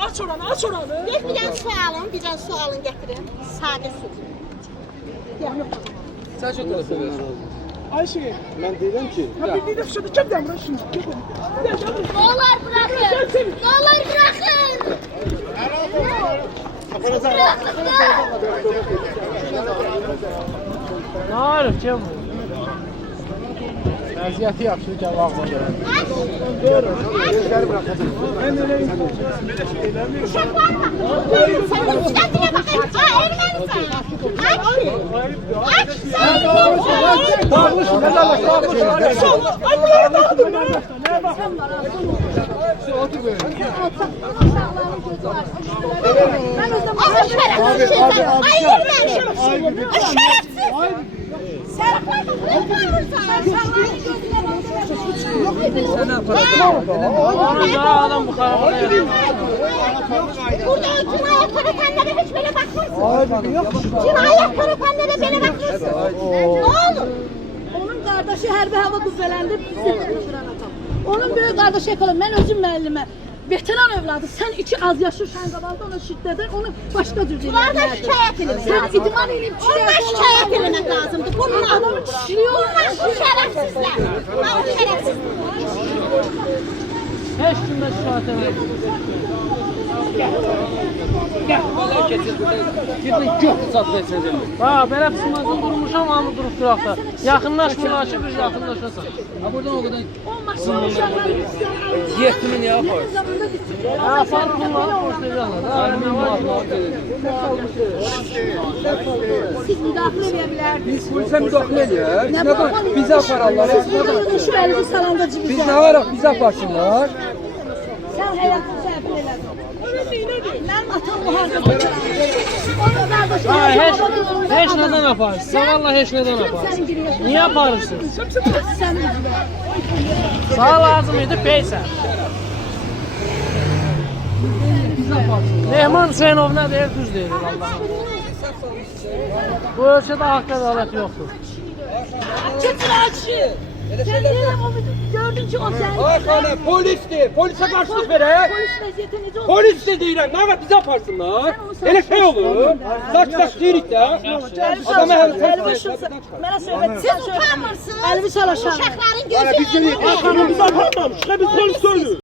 Aç oranı, aç oranı. Bir dənə su alın, gətirin. Sadə su. Sen çok da seviyorsun. Ayşe. Ben deyirəm ki, Ha bir de şurada kim demir şimdi? Dolar bırakın. Dolar bırakın. Ne arif kim? Vəziyyəti yaxşı, gəl ağzına görəm. gözləri bırakacağım. Ben öyleyim. Uşaq var mı? Sen bu işletine bakın. Ermenisən. Aç. Dağılmışsın, ne darlaş, dağılmışsın. Ay bunları dağıldın lan. Ne bakın? Otur böyle. Ama şerefsiz şeyler. Ay yerler. Ay şerefsiz. Sen Adam bu karabada yapıyor. burada cinayet törətenlere hiç böyle bakmazsın. Cinayet törətenlere böyle bakmazsın. Ne olur? Onun kardeşi hərbi hava qüvvələndə bizi öldürən adam. Onun böyük kardeşi ekonom. Ben özüm müəllimə. Veteran evladı. Sen iki az yaşırsan qabağında ona şiddet eder. Onu başka cür Bunlardan şikayet edilmek Sen lazım. idman edip Ondan şikayet edilmek lazımdı. Bunlar adamı çişiriyor. Bunlar bu şerefsizler. Bunlar o şerefsizler. Heç kimdə şikayət edir. Gidin götür sat versin. Ha, belə pısmazın durmuşam, hamı durub duraqda. Yaxınlaşmırlar ki, biz yaxınlaşasan. Ha buradan o kadar o maşın uşaqları istiyor. 7000 ya yapar. Zamanında gitsin. Ha, aparıb bunları borçlayacaqlar. Ha, nə var ki? Siz müdaxilə edə bilərdiniz. Biz polise müdahale ediyoruz. Ne bak bize apararlar. Şu əlini salanda Biz cibizə. ne varak bize aparsınlar. Sən həyatını səhv elədin. Mənim atam müharibə Onun qardaşı. Ha, heç nədən aparırsın. Sən valla heç nədən aparırsın. Niyə aparırsın? Sən üzvə. Sana lazım idi, peysən. Mehman Hüseynov nə deyir, düz deyir Allah'ım. Bu ölçədə haqq ədalət yoxdur. Kesin açı. Sen deyirəm o gördün ki o sen. Ay xanım polisdir. Polise karşılık verək. Polis vəziyyəti necə olur? Polis de deyirəm. Ne var bize aparsınlar. Elə şey olur. Saç deyirik də. Adama Mənə söhbət. Siz utanmırsınız. Əlimi sal aşağı. Uşaqların gözü önündə. Biz aparmamışlar, biz polis söylüyoruz.